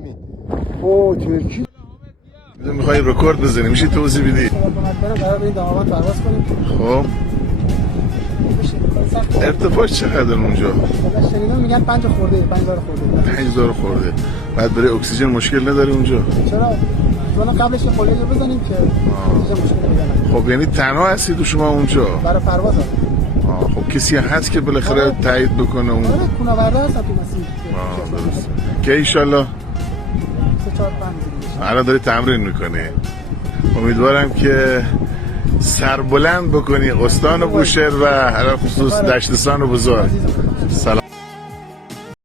همین او ترکی میخوای رکورد بزنی میشه توضیح بدی؟ قرار بریم داماد پرواز کنیم. خب ارتفاعش چقدر اونجا؟ حالا شنیدم میگن 5 خورده 5000 خورده 5000 خورده. بعد برای اکسیژن مشکل نداره اونجا؟ چرا؟ والا قبلش یه خلیه بزنیم که اکسیژن مشکل نداره. خب یعنی تنها هستید شما اونجا؟ برای پرواز خب کسی هست که بالاخره تایید بکنه اون؟ آره کوناورده هست تو مسیر. درست. که ان شاء الله 3 4 5 الان داری تمرین میکنی. امیدوارم که سربلند بکنی استان بوشهر و علل خصوص دشتستان بزرگ. سلام.